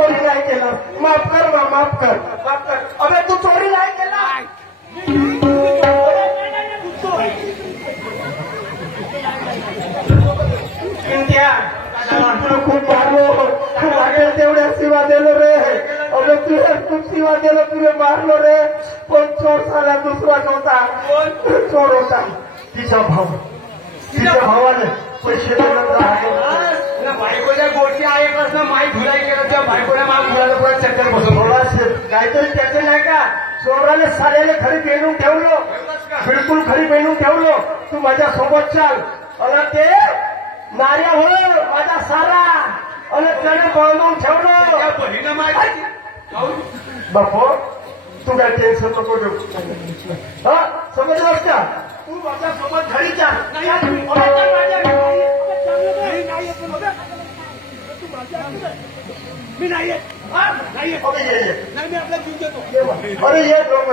चोरी नाही केलं. माफ कर बा, माफ कर, माफ कर. अबे तू चोरी नाही केला. खूप मारलो, लागेल तेवढ्या शिवा दिलो रे. अबे तुझ्या खूप शिवा दिलं, तुझे मारलो रे. पण चोर साला दुसराच होता. चोर होता तिचा भाऊ. तिच्या भावाने पैसे बायकोच्या गोष्टी ऐकत ना माई धुलाई केलं त्या बायकोने माग मुलाला पुरा चक्कर बसून काहीतरी त्याचं नाही का. चोराने साल्याने खरी पेरून ठेवलो, बिलकुल खरी पेरून ठेवलो. तू माझ्या सोबत चाल. अरे ते नार्या हो माझा सारा आणि त्याने बांधून ठेवलं. बापो तू काय टेन्शन नको घेऊ. हा समजलास का. तू माझ्या सोबत घरी चाल. मी नाही येत. नाही मी आपला जीव देतो. अरे ये लोक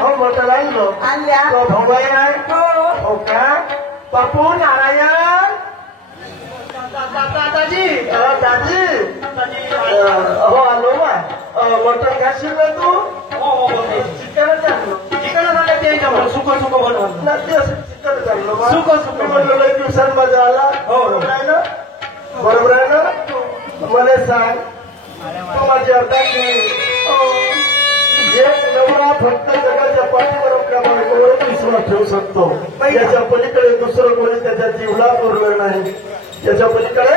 हो मटण आणलं आणल्या तो भोंगाई आहे हो हो का बापू नारायण दादाजी दादी हो आलो मा मटण खाशील ना तू चिकनच आणलं चिकन झालं ते सुक सुक बनवलं नाही असं चिकनच आणलं सुक सुक म्हणलं लई दिवसात मजा आला हो बरोबर आहे ना बरोबर आहे ना मला सांग तू माझी अर्थाची एक नवरा फक्त जगाच्या पाठीवर आपल्या बायकोवर विश्वास ठेवू शकतो याच्या पलीकडे दुसरं कोणी त्याच्या जीवनात उरलं नाही याच्या पलीकडे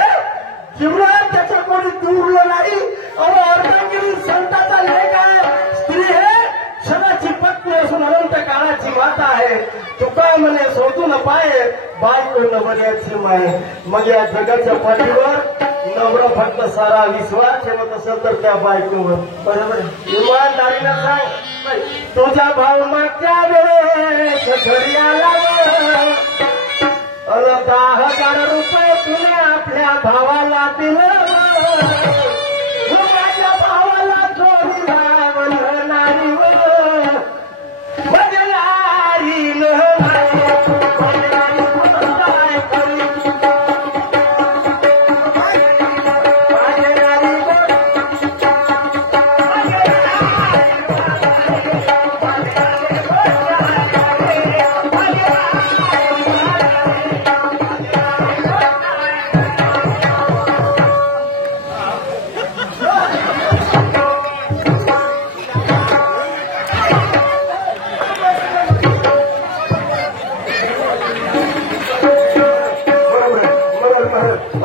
जीवनात त्याच्या कोणी उरलं नाही अहो अर्धांगिरी संताचा लेख आहे स्त्री हे क्षणाची पत्नी असून अनंत काळाची माता आहे तुका म्हणे सोडू न पाये बायको नवऱ्याची माय मग या जगाच्या पाठीवर नवरा फक्त सारा विश्वास ठेवत असेल तर त्या बायकोवर बरोबर इमानदारीनं सांग तुझा भाव मागच्या वेळेस घरी आला 10,000 रुपये तुने आपल्या भावाला दिलं माझ्या भावाला चोरीला म्हणणारी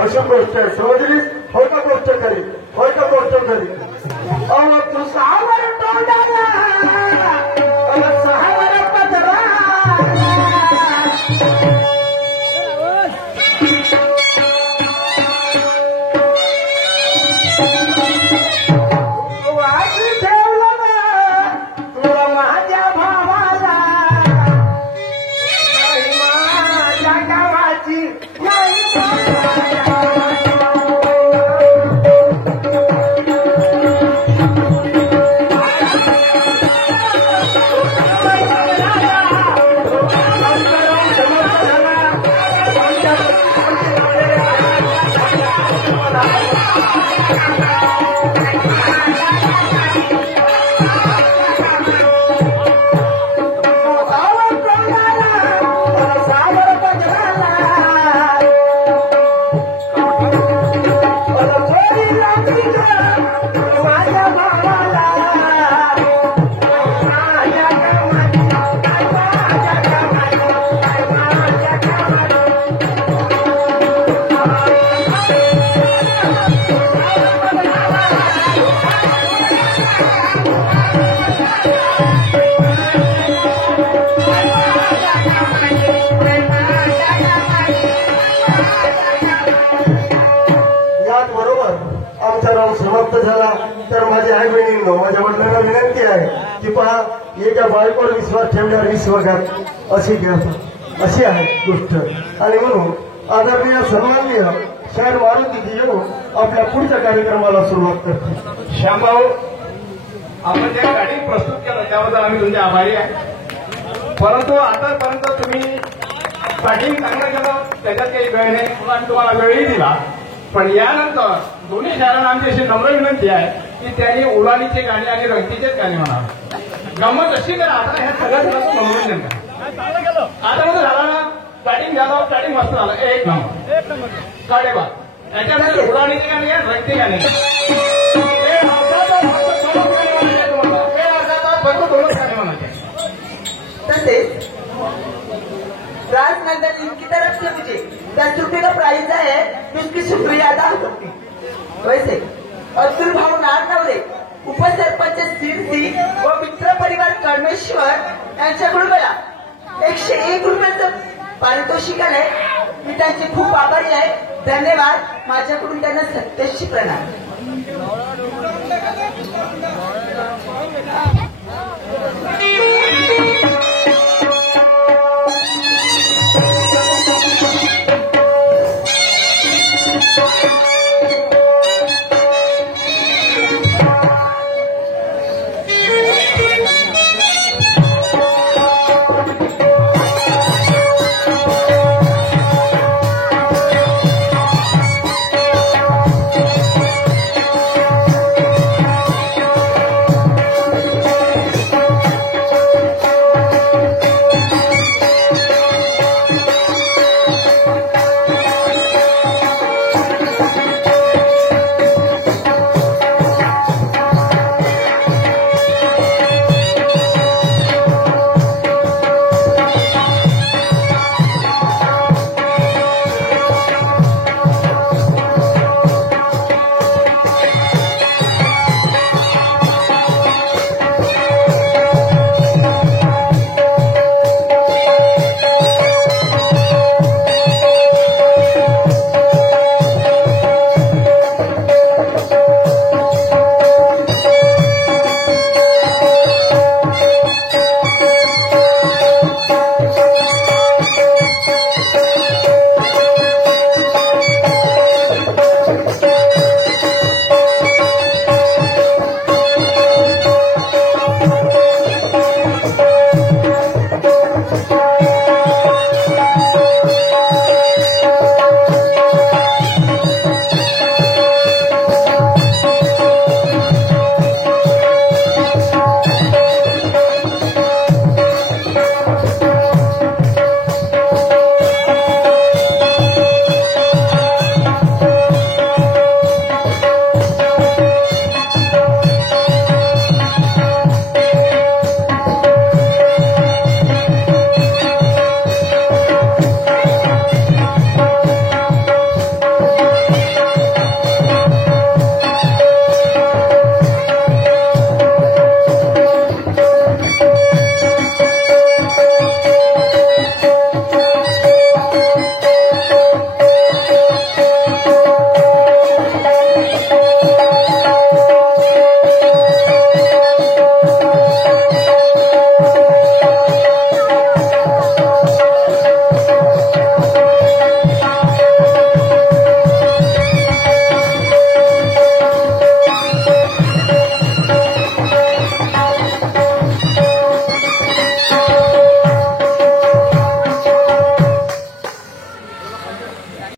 अशी गोष्ट आहे समजली होय का गोष्ट खरी होय का गोष्ट खरी अहो तू 6 वर तोंडाला 6 वर पदरा वाच ठेवलं तुला माझ्या भावाला माझ्या गावाची नाही समाप्त झाला तर माझ्या आई बहिणींनो माझ्या वडिलांना विनंती आहे की पहा एका बायकोवर विश्वास ठेवण्यावर विश्वासघात अशी आहे गोष्ट आणि म्हणून आदरणीय सन्माननीय शाहीर मारुतीजी येऊन आपल्या पुढच्या कार्यक्रमाला सुरुवात करते श्यामभाऊ आपण ज्या गाडी प्रस्तुत केलं त्याबद्दल आम्ही तुमचे आभारी आहे परंतु आतापर्यंत तुम्ही पॅकिंग चांगलं केलं त्याच्यात काही वेळ नाही आम्ही तुम्हाला वेळही दिला पण यानंतर दोन्ही शहरांना आमची अशी नम्र विनंती आहे की त्यांनी उलानीचे गाणे आणि रंगतीचेच गाणे म्हणावे गंमत अशी करा आता ह्या सगळ्यात मनोरंजन करा आता मध्ये झाला ना बॅटिंग झालं बॅटिंग मस्त झालं एक नंबर काढे बा त्याच्यानंतर उलानीचे गाणे रंगते गाणे तसेच राजनंदन इनकी तरफ से मुझे 10 रुपये का प्राइज है तो उसकी शुक्रिया अदा करती वैसे अब्दुल भाऊ नागनवरे उपसरपंच सिरसी व मित्र परिवार कर्मेश्वर यांच्याकडून मला 101 रुपयाचं पारितोषिक आलंय मी त्यांचे खूप आभारी आहे धन्यवाद माझ्याकडून त्यांना सत्याशी प्रणाम